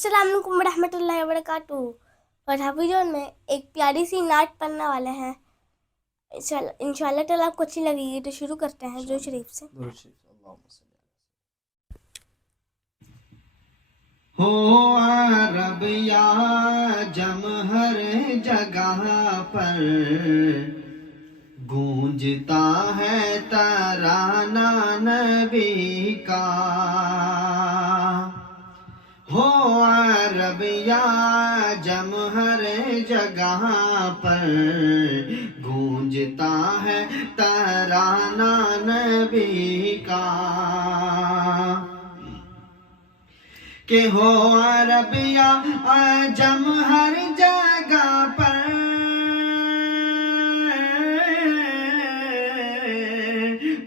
अस्सलाम वालेकुम वरहमतुल्लाहि वबरकातुहू। और हाफिज़ों में एक प्यारी सी नात पढ़ने वाले हैं। इंशाअल्लाह ताला आपको अच्छी लगेगी। तो शुरू करते हैं दुरूद शरीफ से। हो अरब या जम हर जगह पर गूंजता है तराना नबी का। हो अरब या जम हर जगह पर गूंजता है तराना नबी का। कि हो अरब या अजम हर जगह पर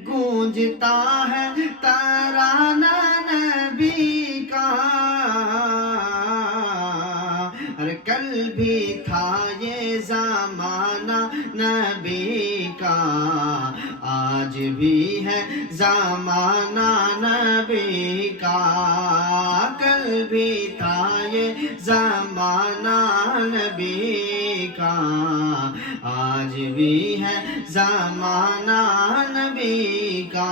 गूंजता है तराना नबी का। अरे कल भी था ये ज़माना नबी का, आज भी है ज़माना नबी का। कल भी था ये ज़माना नबी का, आज भी है ज़माना नबी का।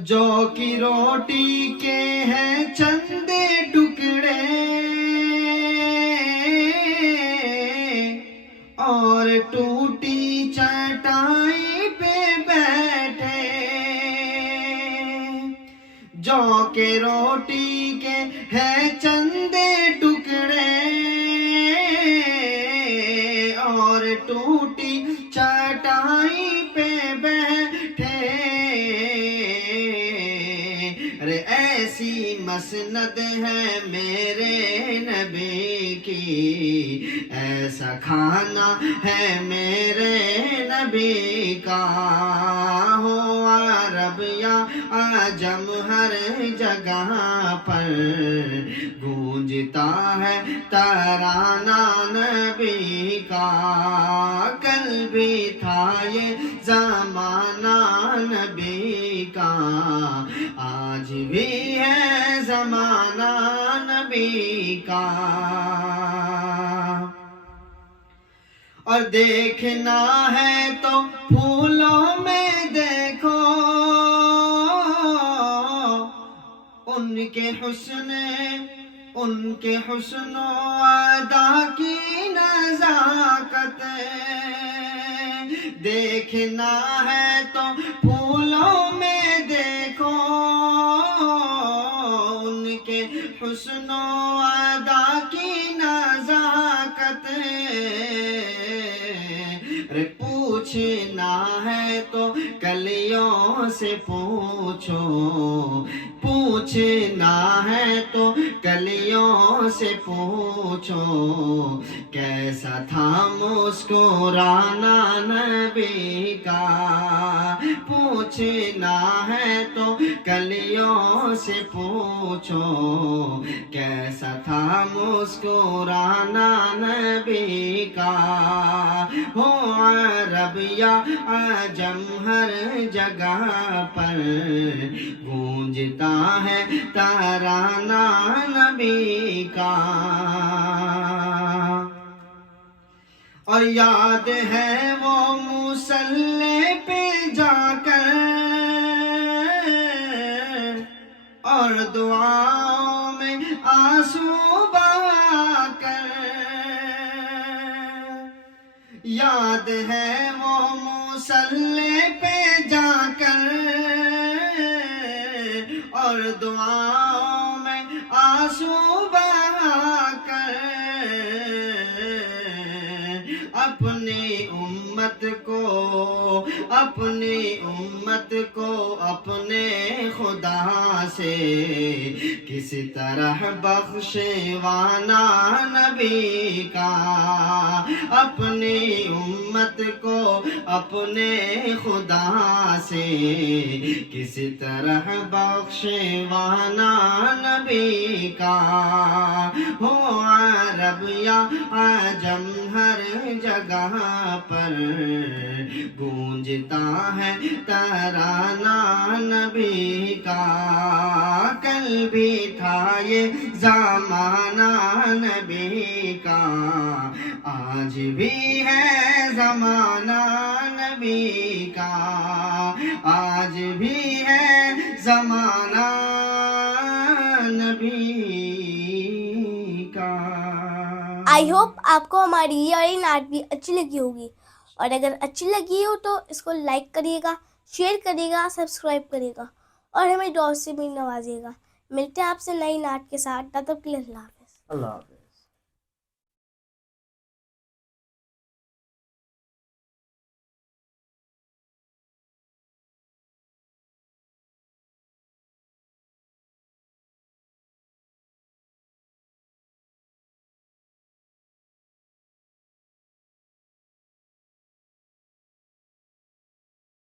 जौ की रोटी के हैं चंदे टुकड़े और टूटी चटाई पे बैठे। जौ के रोटी के हैं चंदे टुकड़े और टूटी चटाई पे बैठे। अरे ऐसी मसनद है मेरे नबी की, ऐसा खाना है मेरे नबी का। हो अरब या अजम हर जगह पर गूंजता है तराना नबी का। कल भी था ये ज़माना नबी का, आज भी है ज़माना नबी का। और देखना है तो फूलों में देखो उनके हुस्न अदा की नज़ाकत। देखना है तो फूलों में देखो उनके हुस्न अदा की नज़ाकत। अरे पूछना है तो कलियों से पूछो, पूछना है तो कलियों से पूछो कैसा था मुस्कुराना नबी का। पूछना है तो कलियों से पूछो कैसा था मुस्कुराना नबी का। हो अरब या अजम हर जगह पर गूंजता है तराना नबी का। और याद है वो मुसल्ले पे जाकर और दुआओं में आंसू बहाकर। याद है वो मुसल्ले पे जाकर और दुआओं में आंसू बहाकर अपनी उम्मत को अपने खुदा से किस तरह बख्शवाना नबी का। अपनी उम्मत को अपने खुदा से किस तरह बख्शवाना नबी का। हो अरब या अजम हर जगह पर گونجتا ہے ترانہ نبی کا. کل بھی تھا یہ زمانہ نبی کا, آج بھی ہے زمانہ نبی کا, آج بھی ہے زمانہ نبی کا. آئی ہوپ آپ کو ہماری یہ اور نعت بھی اچھی لگی ہوگی, اور اگر اچھی لگی ہو تو اس کو لائک کریے گا, شیئر کریے گا, سبسکرائب کریے گا, اور ہمیں دعا سے بھی نوازیے گا. ملتے ہیں آپ سے نئی نعت کے ساتھ. تب تک کے لیے اللہ حافظ. اللہ حافظ.